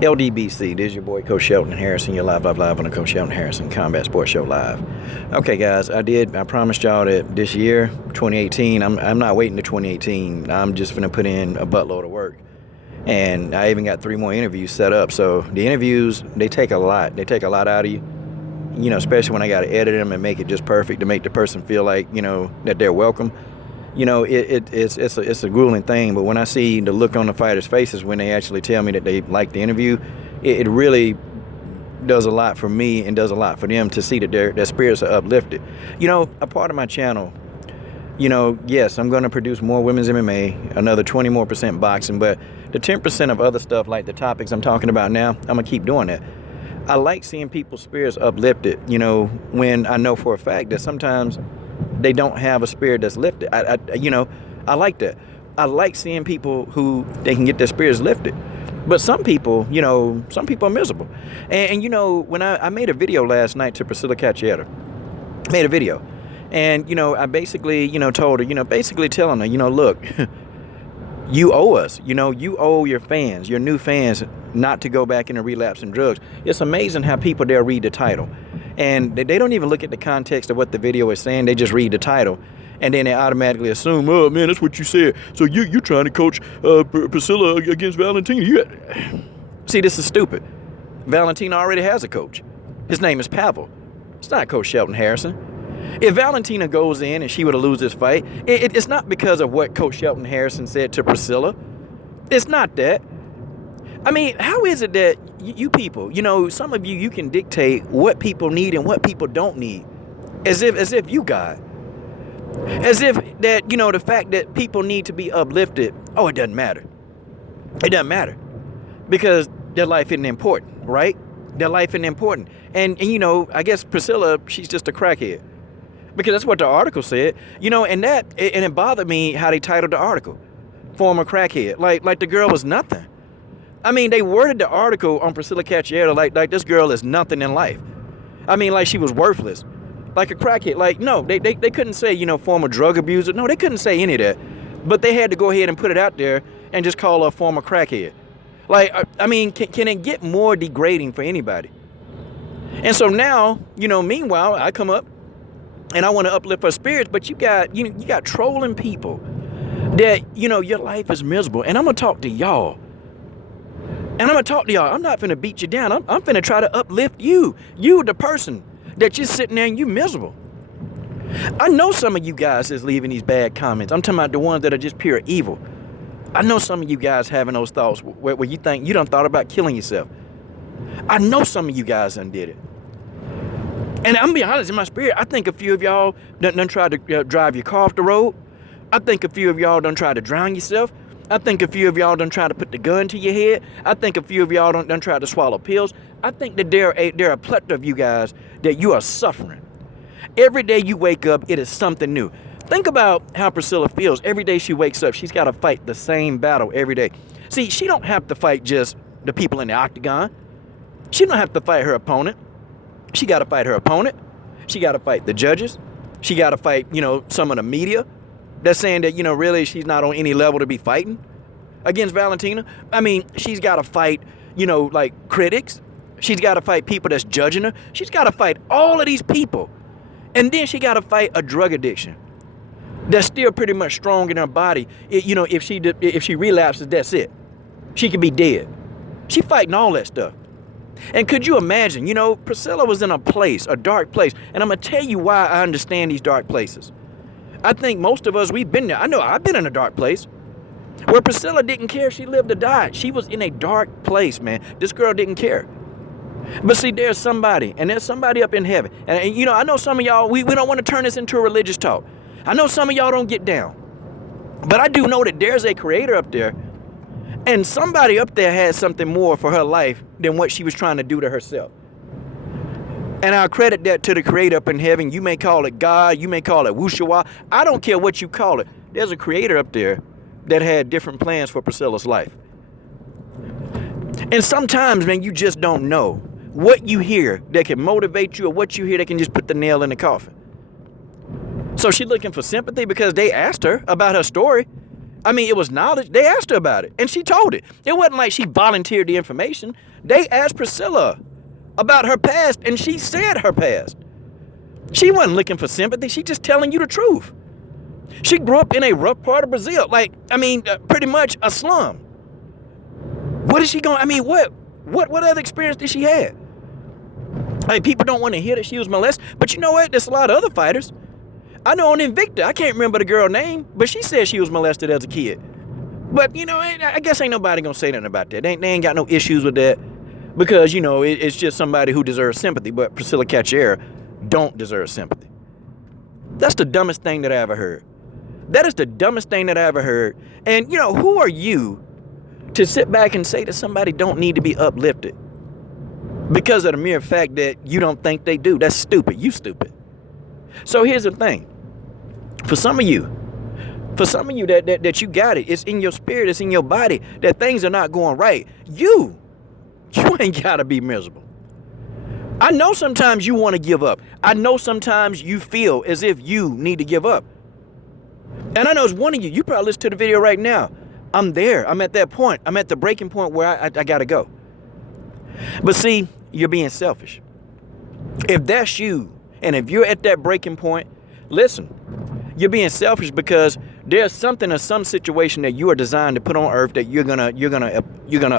LDBC, this is your boy Coach Shelton Harrison. You're live on the Coach Shelton Harrison Combat Sports Show live. Okay, guys, I promised y'all that this year, 2018, I'm not waiting to 2018. I'm just gonna put in a buttload of work, and I even got 3 more interviews set up. So the interviews, they take a lot. They take a lot out of you. You know, especially when I got to edit them and make it just perfect to make the person feel like, you know, that they're welcome. You know, it's a grueling thing, but when I see the look on the fighters' faces when they actually tell me that they like the interview, it really does a lot for me and does a lot for them to see that their spirits are uplifted. You know, a part of my channel, you know, yes, I'm going to produce more women's MMA, another 20% more boxing, but the 10% of other stuff like the topics I'm talking about now, I'm going to keep doing that. I like seeing people's spirits uplifted, you know, when I know for a fact that sometimes they don't have a spirit that's lifted. I like that. I like seeing people who they can get their spirits lifted. But some people, you know, some people are miserable. And you know, when I made a video last night to Priscilla Cachoiera, made a video. And, you know, I basically, you know, told her, you know, basically telling her, you know, look, you owe us, you know, you owe your fans, your new fans, not to go back into relapsing drugs. It's amazing how people, they'll read the title. And they don't even look at the context of what the video is saying. They just read the title. And then they automatically assume, oh, man, that's what you said. So you're trying to coach Priscilla against Valentina. See, this is stupid. Valentina already has a coach. His name is Pavel. It's not Coach Shelton Harrison. If Valentina goes in and she were to lose this fight, it's not because of what Coach Shelton Harrison said to Priscilla. It's not that. I mean, how is it that you people, you know, some of you can dictate what people need and what people don't need, as if you God, as if that, you know, the fact that people need to be uplifted, oh, it doesn't matter. It doesn't matter because their life isn't important, right? Their life isn't important, and you know, I guess Priscilla, she's just a crackhead because that's what the article said, you know, and it bothered me how they titled the article, former crackhead, like the girl was nothing. I mean, they worded the article on Priscilla Cachoiera like this girl is nothing in life. I mean, like she was worthless, like a crackhead. Like, no, they couldn't say, you know, former drug abuser. No, they couldn't say any of that. But they had to go ahead and put it out there and just call her a former crackhead. Like, I mean, can it get more degrading for anybody? And so now, you know, meanwhile, I come up and I want to uplift her spirits, but you got trolling people that, you know, your life is miserable. And I'm going to talk to y'all. And I'm going to talk to y'all. I'm not finna beat you down. I'm finna try to uplift you. You, the person that you're sitting there and you miserable. I know some of you guys is leaving these bad comments. I'm talking about the ones that are just pure evil. I know some of you guys having those thoughts where you think you done thought about killing yourself. I know some of you guys done did it. And I'm going to be honest, in my spirit, I think a few of y'all done tried to drive your car off the road. I think a few of y'all done tried to drown yourself. I think a few of y'all done tried to put the gun to your head. I think a few of y'all done tried to swallow pills. I think that there are a plethora of you guys that you are suffering. Every day you wake up, it is something new. Think about how Priscilla feels. Every day she wakes up, she's got to fight the same battle every day. See, she don't have to fight just the people in the octagon. She don't have to fight her opponent. She got to fight her opponent. She got to fight the judges. She got to fight, you know, some of the media that's saying that, you know, really she's not on any level to be fighting against Valentina. I mean, she's got to fight, you know, like critics. She's got to fight people that's judging her. She's got to fight all of these people. And then she got to fight a drug addiction that's still pretty much strong in her body. You know, if she relapses, that's it. She could be dead. She fighting all that stuff. And could you imagine, you know, Priscilla was in a dark place. And I'm going to tell you why I understand these dark places. I think most of us, we've been there. I know I've been in a dark place where Priscilla didn't care if she lived or died. She was in a dark place, man. This girl didn't care. But see, there's somebody up in heaven. And you know, I know some of y'all, we don't want to turn this into a religious talk. I know some of y'all don't get down. But I do know that there's a creator up there. And somebody up there has something more for her life than what she was trying to do to herself. And I'll credit that to the creator up in heaven. You may call it God. You may call it Wushawa. I don't care what you call it. There's a creator up there that had different plans for Priscilla's life. And sometimes, man, you just don't know what you hear that can motivate you or what you hear that can just put the nail in the coffin. So she's looking for sympathy because they asked her about her story. I mean, it was knowledge. They asked her about it, and she told it. It wasn't like she volunteered the information. They asked Priscilla about her past, and she said her past. She wasn't looking for sympathy. She just telling you the truth. She grew up in a rough part of Brazil. Like, I mean, pretty much a slum. What is she going, I mean, what other experience did she have? Like, people don't want to hear that she was molested. But you know what? There's a lot of other fighters. I know on Invicta, I can't remember the girl's name, but she said she was molested as a kid. But, you know, I guess ain't nobody going to say nothing about that. They ain't got no issues with that because, you know, it's just somebody who deserves sympathy. But Priscilla Cachoiera don't deserve sympathy. That's the dumbest thing that I ever heard. That is the dumbest thing that I ever heard. And, you know, who are you to sit back and say that somebody don't need to be uplifted because of the mere fact that you don't think they do? That's stupid. You stupid. So here's the thing. For some of you that you got it, it's in your spirit, it's in your body, that things are not going right. You ain't got to be miserable. I know sometimes you want to give up. I know sometimes you feel as if you need to give up. And I know it's one of you. You probably listen to the video right now. I'm there. I'm at that point. I'm at the breaking point where I got to go. But see, you're being selfish. If that's you, and if you're at that breaking point, listen, you're being selfish because there's something or some situation that you are designed to put on earth that you're gonna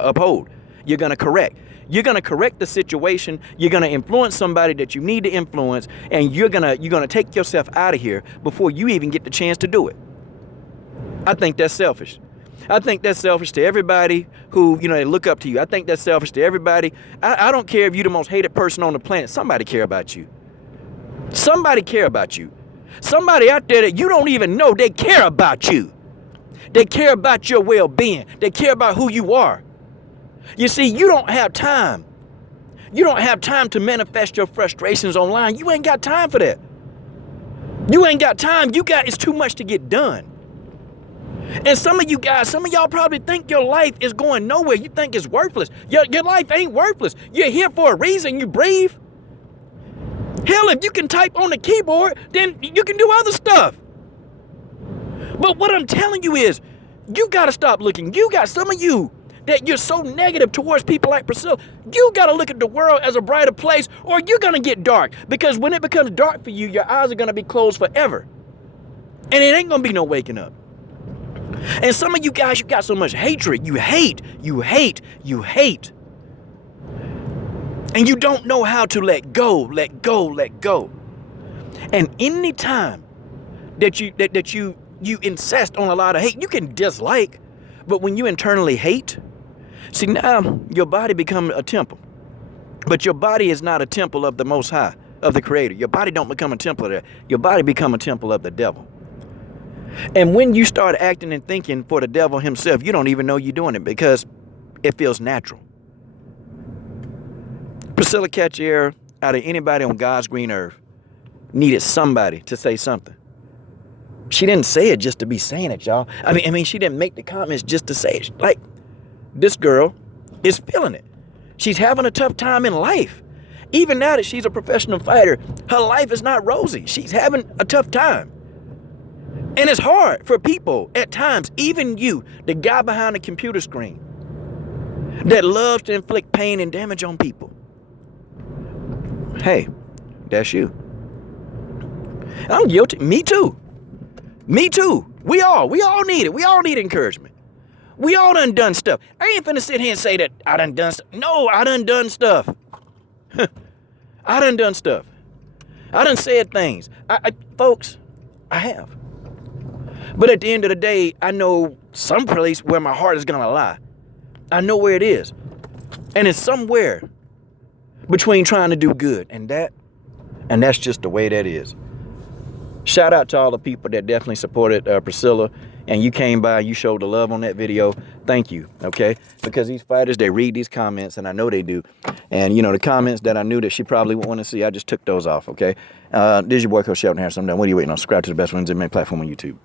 uphold. You're gonna correct. You're gonna correct the situation. You're gonna influence somebody that you need to influence, and you're gonna take yourself out of here before you even get the chance to do it. I think that's selfish. I think that's selfish to everybody who, you know, they look up to you. I think that's selfish to everybody. I don't care if you're the most hated person on the planet. Somebody care about you. Somebody care about you. Somebody out there that you don't even know, they care about you. They care about your well-being. They care about who you are. You see, you don't have time. You don't have time to manifest your frustrations online. You ain't got time for that. You ain't got time. It's too much to get done. And some of you guys, some of y'all probably think your life is going nowhere. You think it's worthless. Your life ain't worthless. You're here for a reason. You breathe. Hell, if you can type on the keyboard, then you can do other stuff. But what I'm telling you is, you got to stop looking. You got some of you that you're so negative towards people like Priscilla. You got to look at the world as a brighter place, or you're going to get dark. Because when it becomes dark for you, your eyes are going to be closed forever. And it ain't going to be no waking up. And some of you guys, you got so much hatred. You hate. And you don't know how to let go. And any time that you insist on a lot of hate, you can dislike, but when you internally hate, see, now your body becomes a temple. But your body is not a temple of the Most High, of the Creator. Your body don't become a temple of that. Your body become a temple of the devil. And when you start acting and thinking for the devil himself, you don't even know you're doing it because it feels natural. Priscilla Cachoiera, out of anybody on God's green earth, needed somebody to say something. She didn't say it just to be saying it, y'all. I mean, she didn't make the comments just to say it. Like, this girl is feeling it. She's having a tough time in life. Even now that she's a professional fighter, her life is not rosy. She's having a tough time. And it's hard for people at times, even you, the guy behind the computer screen, that loves to inflict pain and damage on people. Hey, that's you. I'm guilty. Me too. We all need it. We all need encouragement. We all done stuff. I ain't finna sit here and say that I done stuff. No, I done stuff. I done stuff. I done said things. Folks, I have. But at the end of the day, I know some place where my heart is gonna lie. I know where it is. And it's somewhere between trying to do good and that's just the way that is. Shout out to all the people that definitely supported Priscilla, and you came by, you showed the love on that video. Thank you, okay? Because these fighters, they read these comments, and I know they do. And, you know, the comments that I knew that she probably wouldn't want to see, I just took those off, okay? This is your boy, Coach Shelton Harris. I'm done. What are you waiting on? Subscribe to the best ones in my platform on YouTube.